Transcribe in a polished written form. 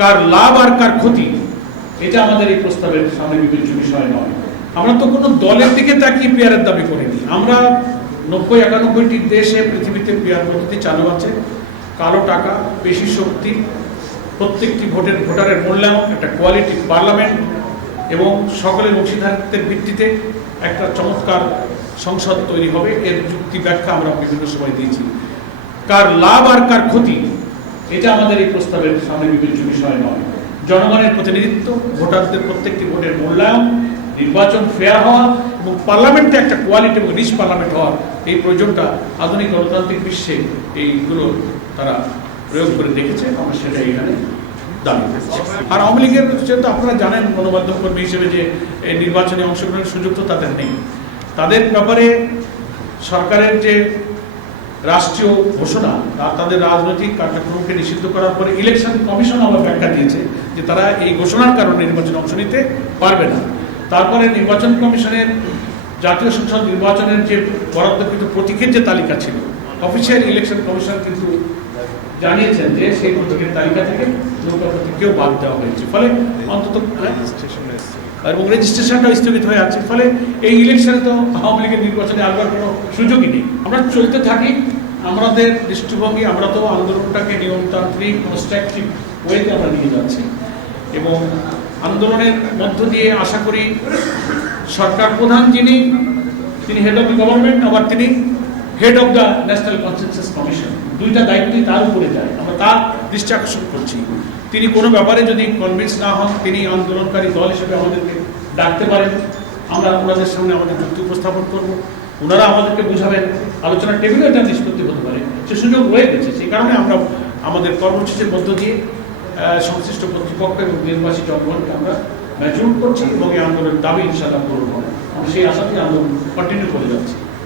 কার লাভ আর কার ক্ষতি, এটা আমাদের এই প্রস্তাবের সামনে বিবেচ্য বিষয় নয়। আমরা তো কোনো দলের দিকে তাকিয়ে পেয়ারের দাবি করিনি। আমরা ৯০-৯১টি দেশে পৃথিবীতে পেয়ার পদ্ধতি চালু আছে। কালো টাকা, বেশি শক্তি, প্রত্যেকটি ভোটারের মূল্যায়ন, একটা কোয়ালিটি পার্লামেন্ট এবং সকলের অংশীদারিত্বের ভিত্তিতে একটা চমৎকার সংসদ তৈরি হবে। এর যুক্তি ব্যাখ্যা আমরা বিভিন্ন সময় দিয়েছি। কার লাভ আর কার ক্ষতি, এটা আমাদের এই প্রস্তাবের সামনে বিবেচ্য বিষয় নয়। জনগণের প্রতিনিধিত্ব, ভোটারদের প্রত্যেকটি ভোটের মূল্যায়ন, নির্বাচন ফেয়ার হওয়া এবং পার্লামেন্টে একটা কোয়ালিটি এবং রিচ পার্লামেন্ট হওয়ার এই প্রয়োজনটা আধুনিক গণতান্ত্রিক বিশ্বে এইগুলো তারা প্রয়োগ করে দেখেছে। আমরা সেটা এখানে দাবি করছি। আর আওয়ামী লীগের যেহেতু আপনারা জানেন গণমাধ্যম কর্মী হিসেবে যে এই নির্বাচনে অংশগ্রহণের সুযোগ তো তাদের নেই। তাদের ব্যাপারে সরকারের যে রাষ্ট্রীয় ঘোষণা তাদের রাজনৈতিক কার্যক্রমকে নিষিদ্ধ করার পরে ইলেকশন কমিশন আবার ব্যাখ্যা দিয়েছে যে তারা এই ঘোষণার কারণে নির্বাচনে অংশ নিতে পারবে না। তারপরে নির্বাচন কমিশনের জাতীয় সংসদ নির্বাচনের যে বরাদ্দকৃত প্রতীকের যে তালিকা ছিল, অফিসিয়াল ইলেকশন কমিশন কিন্তু জানিয়েছেন যে সেই প্রতীকের তালিকা থেকে নৌকা প্রতীককেও বাদ দেওয়া হয়েছে। ফলে অন্তত এবং রেজিস্ট্রেশনটাও স্থগিত হয়ে আছে। ফলে এই ইলেকশনে তো আওয়ামী লীগের নির্বাচনে আসবার কোনো সুযোগই নেই। আমরা চলতে থাকি আমাদের দৃষ্টিভঙ্গি। আমরা তো আন্দোলনটাকে নিয়মতান্ত্রিক কনস্ট্রাকটিভ ওয়েতে আমরা নিয়ে যাচ্ছি এবং আন্দোলনের মধ্য দিয়ে আশা করি সরকার প্রধান যিনি, তিনি হেড অফ দ্য গভর্নমেন্ট, আবার তিনি head of the national consensus commission, দুইটা দায়িত্বই তার উপরে যায়। আমরা তার দৃষ্টি আকর্ষণ করছি। তিনি কোনো ব্যাপারে যদি কনভিন্স না হন, তিনি আন্দোলনকারী দল হিসেবে আমাদেরকে ডাকতে পারেন। আমরা ওনাদের সামনে আমাদের যুক্তি উপস্থাপন করবো, ওনারা আমাদেরকে বুঝাবেন, আলোচনার টেবিলে এটা নিষ্পত্তি হতে পারে, সে সুযোগ রয়ে গেছে। সেই কারণে আমরা আমাদের কর্মসূচির মধ্য দিয়ে সংশ্লিষ্ট কর্তৃপক্ষ এবং নির্বাচিত জনগণকে আমরা ম্যাচুর করছি এবং এই আন্দোলনের দাবি ইনশাআল্লাহ পূরণ হবে। আমরা সেই আশাতেই আন্দোলন কন্টিনিউ করে যাচ্ছি।